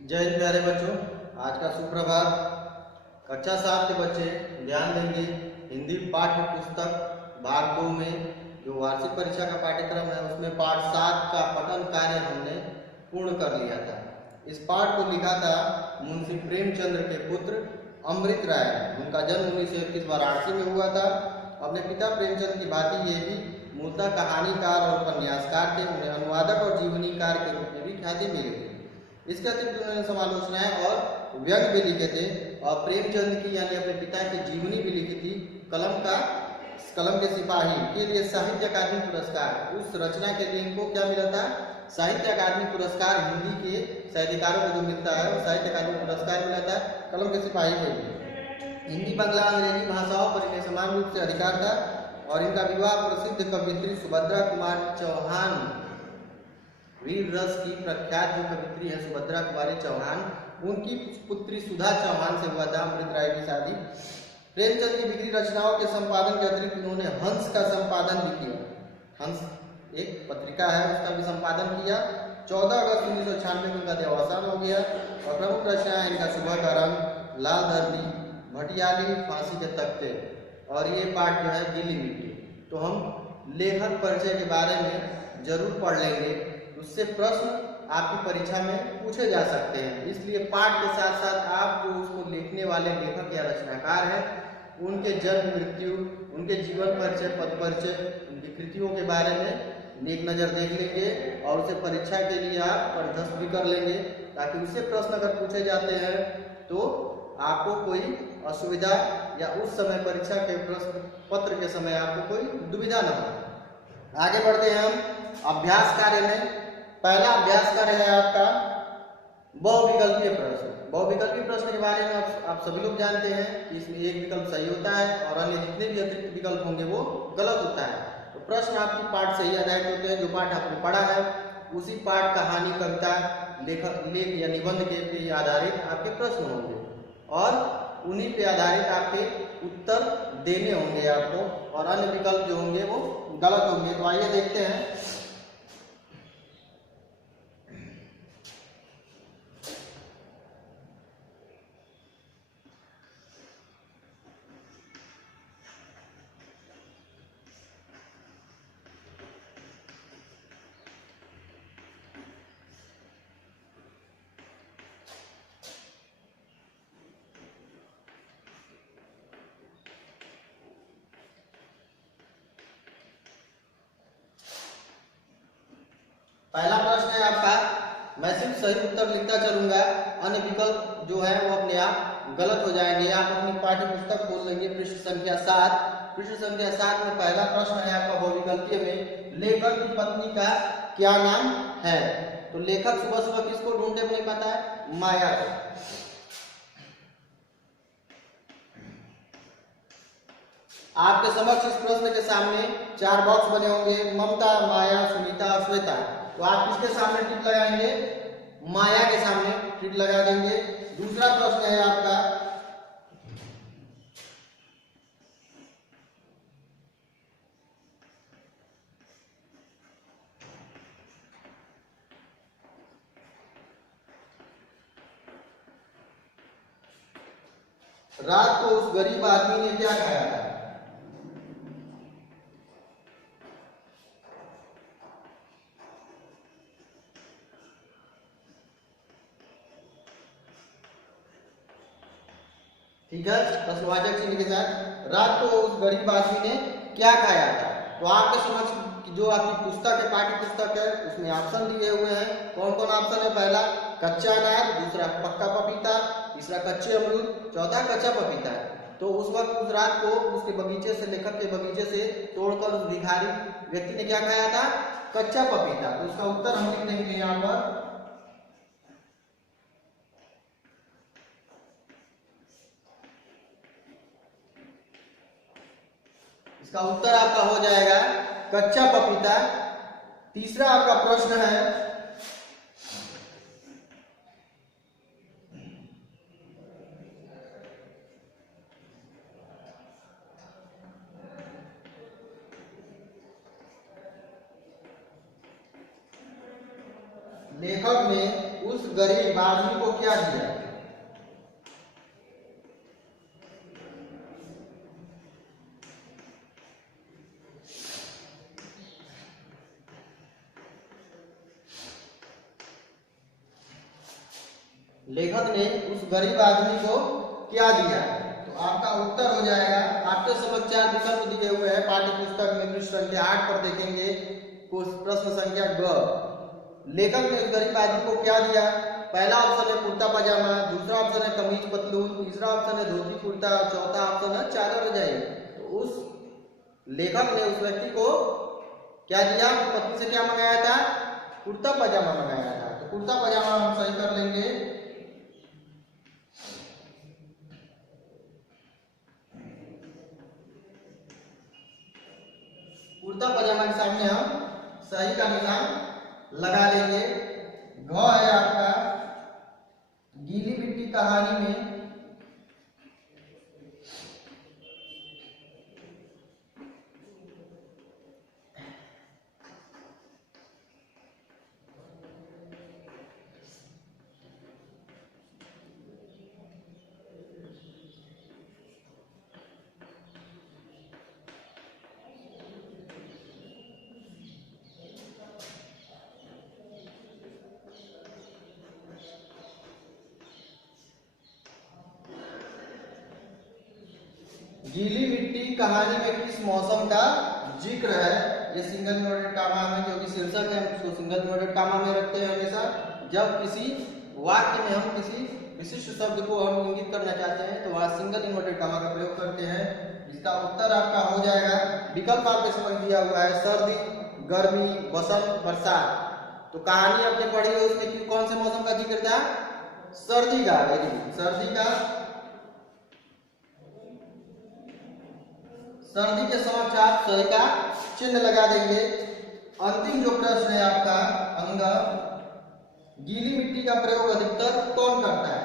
जय हिंद प्यारे बच्चों। आज का सुप्रभात। कक्षा 7 के बच्चे ध्यान देंगे। हिंदी पाठ्य पुस्तक भाग 2 में जो वार्षिक परीक्षा का पाठ्यक्रम है उसमें पाठ 7 का पठन कार्य हमने पूर्ण कर लिया था। इस पाठ को लिखा था मुंशी प्रेमचंद्र के पुत्र अमृत राय। उनका जन्म 1931 वाराणसी में हुआ था। अपने पिता प्रेमचंद की भांति ये भी मूलतः कहानीकार और उपन्यासकार थे। उन्हें अनुवादक और जीवनीकार के रूप में भी ख्याति मिली थी। इसके अतिरिक्त उन्होंने समालोचनाएं और व्यंग्य भी लिखे थे और प्रेमचंद की यानी अपने पिता की जीवनी भी लिखी थी। कलम के सिपाही के लिए साहित्य अकादमी पुरस्कार, उस रचना के लिए इनको क्या मिला था? साहित्य अकादमी पुरस्कार। हिंदी के साहित्यकारों को जो मिलता है वो साहित्य अकादमी पुरस्कार मिला था कलम के सिपाही के लिए। हिंदी, बांग्ला, अंग्रेजी भाषाओं पर इन्हें समान रूप से अधिकार था और इनका विवाह प्रसिद्ध कवियत्री सुभद्रा कुमारी चौहान, वीर रस की प्रख्यात जो कवित्री है सुभद्रा कुमारी चौहान, उनकी पुत्री सुधा चौहान से हुआ था अमृत राय की शादी। प्रेमचंद की बिगड़ी रचनाओं के संपादन के अतिरिक्त उन्होंने हंस का संपादन भी किया। हंस एक पत्रिका है, उसका भी संपादन किया। 14 अगस्त 1996 में उनका देहावसान हो गया और प्रमुख रचनाएं इनका सुबह का रंग, लाल धरती, भटियाली, फांसी के तख्ते और ये पाठ जो है गीली मिट्टी। तो हम लेखक परिचय के बारे में जरूर पढ़ लेंगे, उससे प्रश्न आपकी परीक्षा में पूछे जा सकते हैं। इसलिए पाठ के साथ साथ आप जो उसको लिखने वाले लेखक या रचनाकार हैं उनके जन्म, मृत्यु, उनके जीवन परिचय, पद परिचय, उनकी कृतियों के बारे में एक नज़र देख लेंगे और उसे परीक्षा के लिए आप कंठस्थ भी कर लेंगे, ताकि उससे प्रश्न अगर पूछे जाते हैं तो आपको कोई असुविधा या उस समय परीक्षा के प्रश्न पत्र के समय आपको कोई दुविधा न हो। आगे बढ़ते हैं हम अभ्यास कार्य में। पहला अभ्यास कार्य है आपका बहुविकल्पीय प्रश्न। बहुविकल्पीय प्रश्न के बारे में आप सभी लोग जानते हैं कि इसमें एक विकल्प सही होता है और अन्य जितने भी अतिरिक्त विकल्प होंगे वो गलत होता है। तो प्रश्न आपकी पाठ से ही आधारित होते हैं। जो पाठ आपने पढ़ा है उसी पाठ, कहानी, कविता, लेख या निबंध के आधारित आपके प्रश्न होंगे और उन्हीं पे आधारित आपके उत्तर देने होंगे आपको, और अन्य विकल्प जो होंगे वो गलत होंगे। तो आइए देखते हैं। पहला प्रश्न है आपका, मैं सिर्फ सही उत्तर लिखता चलूंगा, अन्य विकल्प जो है वो अपने आप गलत हो जाएंगे। आप अपनी पाठ्य पुस्तक खोल लेंगे, पृष्ठ संख्या 7। पृष्ठ संख्या 7 में पहला प्रश्न है आपका बहुविकल्पीय में, लेखक की पत्नी का क्या नाम है? तो लेखक सुबह सुबह किसको ढूंढते हुए पता है? माया को। आपके समक्ष इस प्रश्न के सामने 4 बॉक्स बने होंगे, ममता, माया, सुनीता और श्वेता। तो आप किसके सामने टिक लगाएंगे? माया के सामने टिक लगा देंगे। दूसरा प्रश्न है आपका, रात को उस गरीब आदमी ने क्या खाया था? ठीक है, प्रश्नवाचक चिन्ह के साथ, रात को उस गरीब आदमी ने क्या खाया था? तो आपके समक्ष जो आपकी पुस्तक है, पाठ्य पुस्तक है, उसमें ऑप्शन दिए हुए हैं। कौन कौन ऑप्शन है? पहला कच्चा अनार, दूसरा पक्का पपीता, तीसरा कच्चे अमरूद, चौथा कच्चा पपीता। तो उस वक्त उस रात को उसके बगीचे से, लेखक के बगीचे से तोड़कर उस भिखारी व्यक्ति ने क्या खाया था? कच्चा पपीता। तो उसका उत्तर हम लिख देंगे यहाँ पर, इसका उत्तर आपका हो जाएगा कच्चा पपीता। तीसरा आपका प्रश्न है, लेखक ने उस गरीब आदमी को क्या दिया। लेखक ने उस गरीब आदमी को क्या दिया। तो आपका उत्तर हो जाएगा, आपके समक्ष 4 विकल्प दिए हुए हैं पाठ्य पुस्तक में पृष्ठ संख्या 8 पर देखेंगे प्रश्न संख्या ग। लेखक ने उस गरीब आदमी को क्या दिया। पहला ऑप्शन है कुर्ता पजामा, दूसरा ऑप्शन है कमीज पतलून, तीसरा ऑप्शन है धोती कुर्ता और चौथा ऑप्शन है चादर रजाई। तो उस लेखक ने उस व्यक्ति को क्या दिया, पत्नी से क्या मंगाया था, कुर्ता पजामा मंगाया था। तो कुर्ता पजामा हम सही कर लेंगे। कुर्ता पजामा के सामने हम सही का निशान लगा देंगे। घ है आपका गीली मिट्टी कहानी में गीली मिट्टी कहानी में किस मौसम का जिक्र है। ये सिंगल इन्वर्टेड कामा में, क्योंकि शीर्षक है उसको सिंगल इन्वर्टेड कामा में रखते हैं हमेशा जब किसी वाक्य में हम किसी विशिष्ट शब्द को हम इंगित करना चाहते हैं तो वहां सिंगल इन्वर्टेड कामा का प्रयोग करते हैं। इसका उत्तर आपका हो जाएगा, विकल्प आपके समझ दिया हुआ है, सर्दी, गर्मी, बसंत, बरसात। तो कहानी आपने पढ़ी है, उसमें कौन से मौसम का जिक्र था, सर्दी का। सर्दी का, सर्दी के समक्ष आप सही का चिन्ह लगा देंगे। अंतिम जो प्रश्न है आपका अंग, गीली मिट्टी का प्रयोग अधिकतर कौन करता है।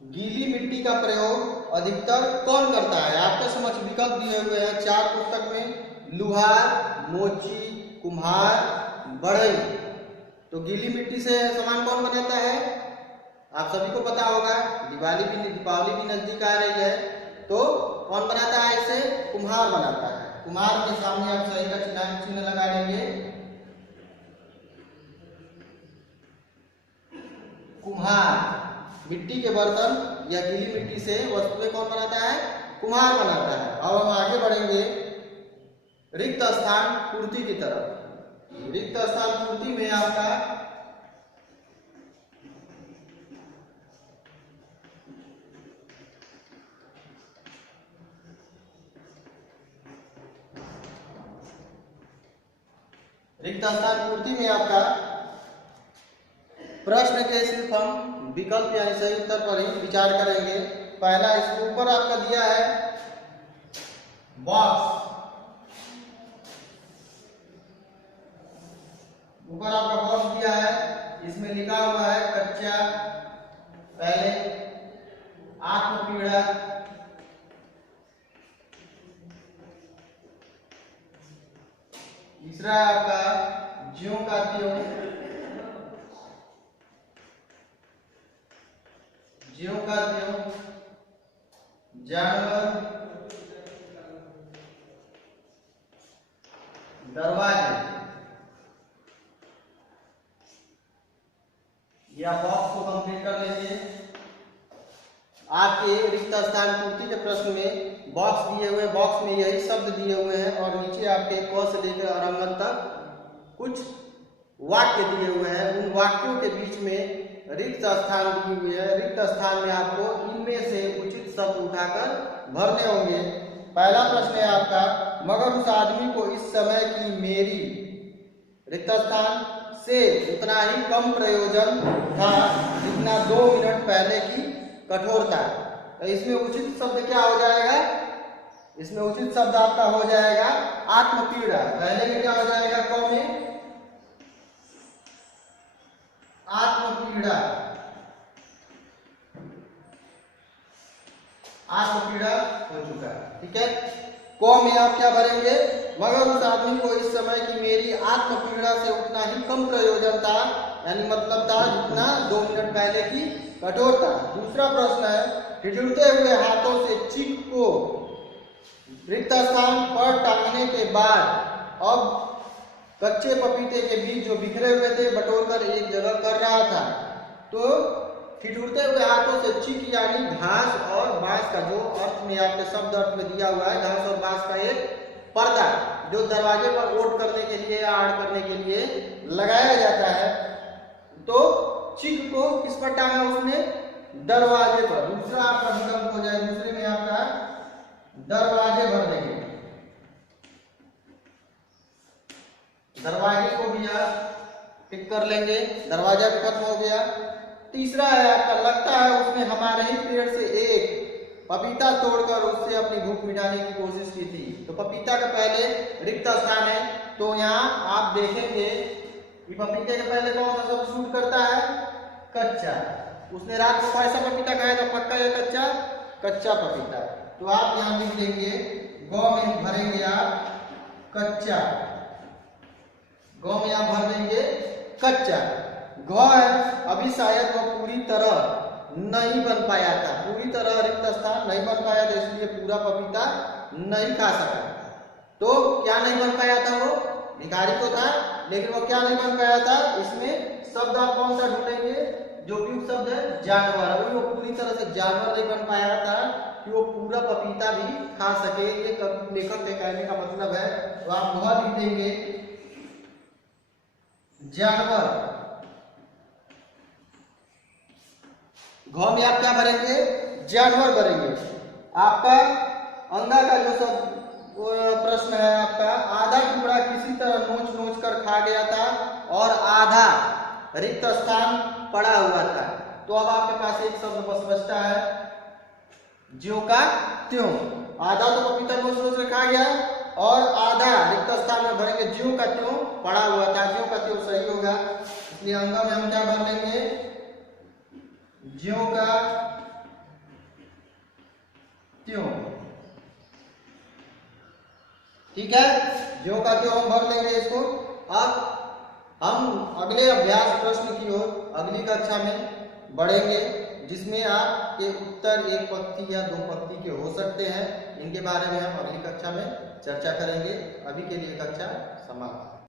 गीली मिट्टी का प्रयोग अधिकतर कौन करता है। आपके समक्ष विकल्प दिए हुए हैं 4 पुस्तक में, लुहार, मोची, कुम्हार, बढ़ई। तो गीली मिट्टी से सामान कौन बनाता है, आप सभी को पता होगा, दीपावली भी नजदीक आ रही है तो कौन बनाता है इसे, कुम्हार बनाता है। कुम्हार के सामने आप सही का चिन्ह लगा देंगे। कुम्हार मिट्टी के बर्तन या गीली मिट्टी से वस्तुएं कौन बनाता है, कुम्हार बनाता है। अब हम आगे बढ़ेंगे रिक्त स्थान पूर्ति की तरफ। रिक्त स्थान पूर्ति में आपका रिक्त स्थान पूर्ति में आपका प्रश्न के सिर्फ हम विकल्प यानी सही उत्तर पर ही विचार करेंगे। पहला इसके ऊपर आपका दिया है बॉक्स, ऊपर आपका बॉक्स दिया है, इसमें लिखा हुआ है कच्चा, पहले आत्मपीड़ा, तीसरा आपका ज्यों का त्यों, ज्यों का त्यों, जानवर, दरवाजे। या बॉक्स को कंप्लीट कर लेंगे। आपके रिक्त स्थान पूर्ति के प्रश्न में बॉक्स दिए हुए, बॉक्स में यही शब्द दिए हुए हैं और नीचे आपके क से लेकर अरंगन तक कुछ वाक्य दिए हुए हैं। उन वाक्यों के बीच में रिक्त स्थान दी हुई है। रिक्त स्थान में आपको इनमें से उचित शब्द उठाकर भरने होंगे। पहला प्रश्न है आपका, मगर उस आदमी को इस समय की मेरी रिक्त स्थान से उतना ही कम प्रयोजन था जितना 2 मिनट पहले की कठोरता। तो इसमें उचित शब्द क्या हो जाएगा? इसमें उचित शब्द आपका हो जाएगा आत्मपीड़ा। पहले में क्या हो जाएगा? क में आत्मपीड़ा, आत्मपीड़ा हो चुका है। ठीक है, क में आप क्या भरेंगे? मगर उस आदमी को इस समय की मेरी आत्मपीड़ा से उतना ही कम प्रयोजन था, यानी मतलब था जितना 2 मिनट पहले की कठोरता। दूसरा प्रश्न है, ठिठुरते हुए हाथों से चीख को रिक्त स्थान पर टांगने के बाद अब कच्चे पपीते के बीज जो बिखरे हुए थे बटोरकर एक जगह कर रहा था। तो ठिठुरते हुए हाथों से चीख यानी घास और बांस का, जो अर्थ में आपके शब्द अर्थ में दिया हुआ है, घास और बांस का एक पर्दा जो दरवाजे पर ओट करने के लिए या आड़ करने के लिए लगाया जाता है। तो चीख को किस पर टांगा? उसने दरवाजे पर। दूसरा आपका विकल्प हो जाए, दूसरे में आपका दरवाजे भर देंगे, दरवाजे को भी आप टिक कर लेंगे, दरवाजा भी खत्म हो गया। तीसरा है आपका, लगता है उसने हमारे ही पेड़ से एक पपीता तोड़कर उससे अपनी भूख मिटाने की कोशिश की थी। तो पपीता का पहले रिक्त स्थान है, तो यहाँ आप देखेंगे कि पपीते के पहले कौन सा शब्द शूट करता है? कच्चा। उसने रात को कैसा पपीता खाया था? पक्का या कच्चा? कच्चा पपीता। तो आप यहाँ लिख देंगे, गौ में भरेंगे आप कच्चा, गौ में आप भर देंगे कच्चा। गौ है, अभी शायद वह पूरी तरह नहीं बन पाया था, पूरी तरह रिक्त स्थान नहीं बन पाया था, इसलिए पूरा पपीता नहीं खा सका। तो क्या नहीं बन पाया था? वो भिखारी तो था, लेकिन वो क्या नहीं बन पाया था? इसमें शब्द आप कौन सा ढूंढेंगे? जो कि शब्द है जानवर। अभी वो पूरी तरह से जानवर नहीं बन पाया था कि वो पूरा पपीता भी खा सके। ये लेखक के कहने का मतलब है। तो आप वह लिख देंगे जानवर। घ में आप क्या भरेंगे? जानवर भरेंगे। आपका अंधा का जो सब प्रश्न है आपका, आधा टुकड़ा किसी तरह नोच नोच कर खा गया था और आधा रिक्त स्थान पड़ा हुआ था। तो अब आपके पास एक शब्द बस बचता है, ज्यों का त्यों। आधा तो पपीता नोच नोच कर खा गया और आधा रिक्त स्थान में भरेंगे ज्यों का त्यों पड़ा हुआ था। ज्यों का त्यों सही होगा, इसलिए अंगा में हम क्या भर लेंगे? ज्यों का त्यों। ठीक है, ज्यों का त्यों हम भर लेंगे इसको। अब हम अगले अभ्यास प्रश्न की ओर अगली कक्षा में बढ़ेंगे, जिसमें आपके उत्तर एक पंक्ति या 2 पंक्ति के हो सकते हैं। इनके बारे में हम अगली कक्षा में चर्चा करेंगे। अभी के लिए कक्षा समाप्त।